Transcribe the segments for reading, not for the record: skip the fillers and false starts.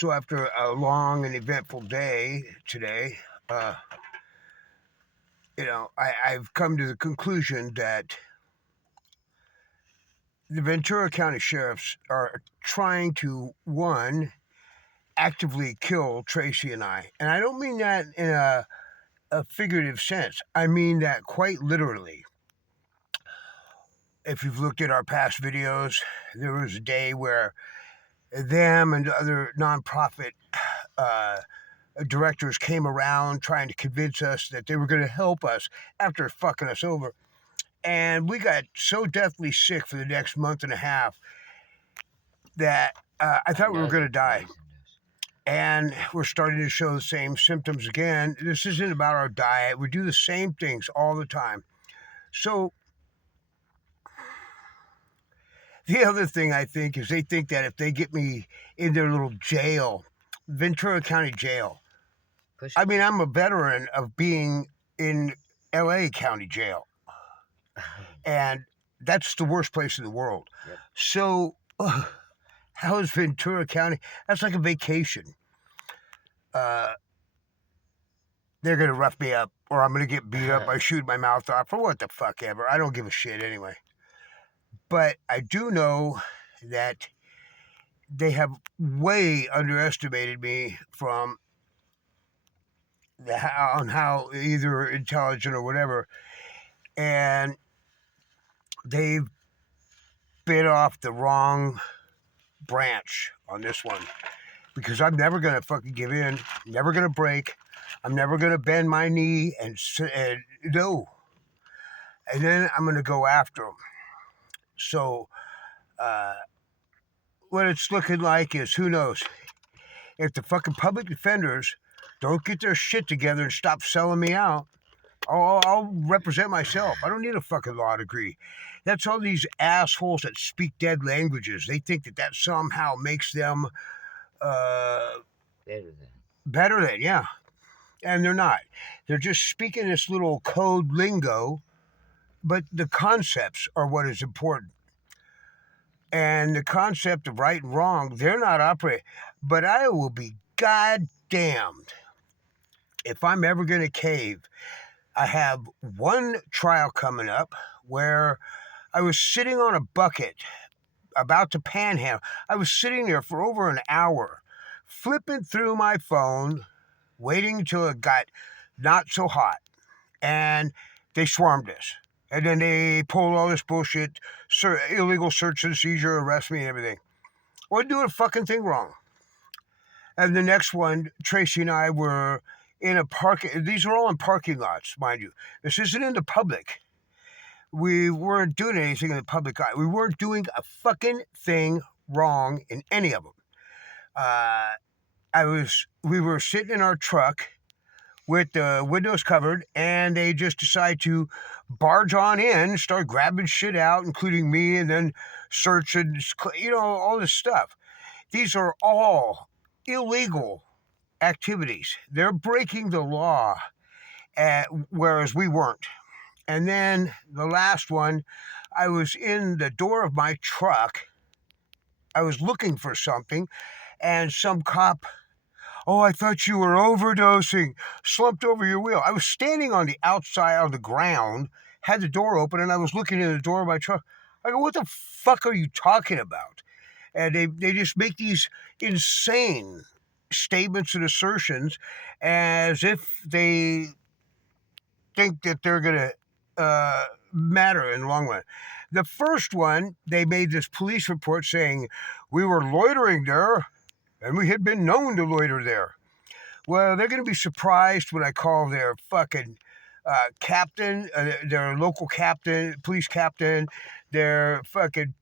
So after a long and eventful day today, uh, I've come to the conclusion that the Ventura County sheriffs are trying to, one, actively kill Tracy and I. And I don't mean that in a figurative sense. I mean that quite literally. If you've looked at our past videos, there was a day where them and other nonprofit uh, directors came around trying to convince us that they were going to help us after fucking us over. And we got so deathly sick for the next month and a half that I thought we were going to die. And we're starting to show the same symptoms again. This isn't about our diet. We do the same things all the time. So the other thing I think is they think that if they get me in their little jail, Ventura County jail, I mean, I'm a veteran of being in LA County jail. And that's the worst place in the world. Yep. So, how is Ventura County? That's like a vacation. They're going to rough me up, or I'm going to get beat up by shooting my mouth off, for what the fuck ever. I don't give a shit anyway. But I do know that they have way underestimated me from on how either intelligent or whatever. And they've bit off the wrong branch on this one, because I'm never going to fucking give in, never going to break. I'm never going to bend my knee and no. And then I'm going to go after them. So what it's looking like is, who knows, if the fucking public defenders don't get their shit together and stop selling me out, I'll represent myself. I don't need a fucking law degree. That's all these assholes that speak dead languages. They think that somehow makes them better than, yeah. And they're not. They're just speaking this little code lingo, but the concepts are what is important. And the concept of right and wrong, they're not operating. But I will be goddamned if I'm ever going to cave. I have one trial coming up where I was sitting on a bucket about to panhandle. I was sitting there for over an hour, flipping through my phone, waiting until it got not so hot. And they swarmed us. And then they pulled all this bullshit, illegal search and seizure, arrest me and everything. Well, I do a fucking thing wrong. And the next one, Tracy and I were in a parking. These are all in parking lots, mind you. This isn't in the public. We weren't doing anything in the public eye. We weren't doing a fucking thing wrong in any of them. We were sitting in our truck with the windows covered, and they just decide to barge on in, start grabbing shit out, including me, and then searching, all this stuff. These are all illegal activities. They're breaking the law, whereas we weren't. And then the last one, I was in the door of my truck. I was looking for something, and some cop, "Oh, I thought you were overdosing," slumped over your wheel. I was standing on the outside on the ground, had the door open, and I was looking in the door of my truck. I go, "What the fuck are you talking about?" And they just make these insane statements and assertions as if they think that they're going to matter in the long run. The first one, they made this police report saying we were loitering there and we had been known to loiter there. Well, they're going to be surprised when I call their fucking captain, their local captain, police captain, their fucking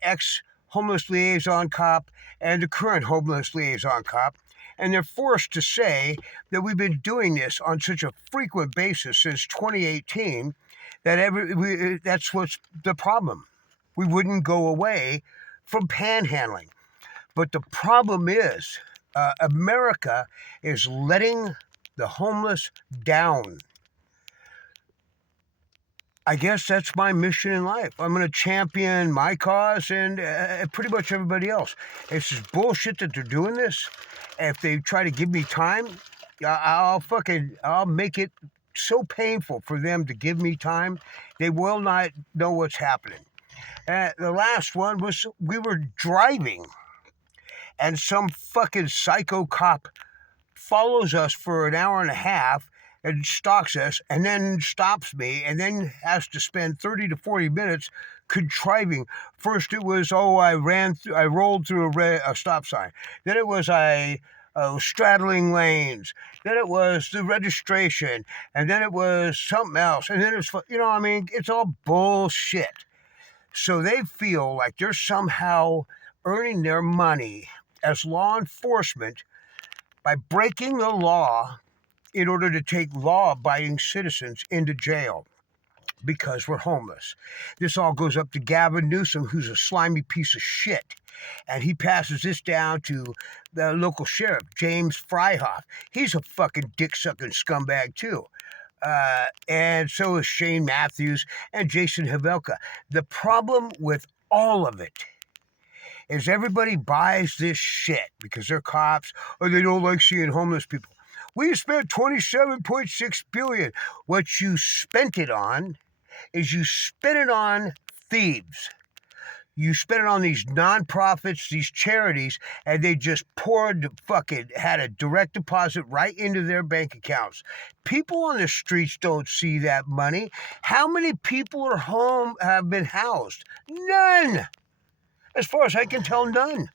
ex-homeless liaison cop, and the current homeless liaison cop. And they're forced to say that we've been doing this on such a frequent basis since 2018 that that's what's the problem. We wouldn't go away from panhandling. But the problem is America is letting the homeless down. I guess that's my mission in life. I'm going to champion my cause and pretty much everybody else. It's just bullshit that they're doing this. If they try to give me time, I'll make it so painful for them to give me time. They will not know what's happening. The last one was we were driving and some fucking psycho cop follows us for an hour and a half and stalks us and then stops me and then has to spend 30 to 40 minutes contriving. First it was, I rolled through a stop sign. Then it was I was straddling lanes. Then it was the registration. And then it was something else. And then it's, it's all bullshit. So they feel like they're somehow earning their money as law enforcement by breaking the law in order to take law-abiding citizens into jail because we're homeless. This all goes up to Gavin Newsom, who's a slimy piece of shit. And he passes this down to the local sheriff, James Fryhoff. He's a fucking dick-sucking scumbag, too. And so is Shane Matthews and Jason Havelka. The problem with all of it is everybody buys this shit because they're cops or they don't like seeing homeless people. We spent $27.6 billion. What you spent it on is you spent it on thieves. You spent it on these nonprofits, these charities, and they just had a direct deposit right into their bank accounts. People on the streets don't see that money. How many people have been housed? None. As far as I can tell, none.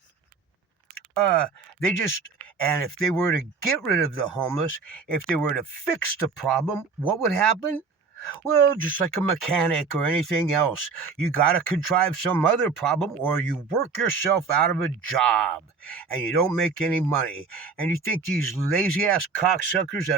And if they were to get rid of the homeless, if they were to fix the problem, what would happen? Well, just like a mechanic or anything else, you got to contrive some other problem or you work yourself out of a job and you don't make any money. And you think these lazy-ass cocksuckers that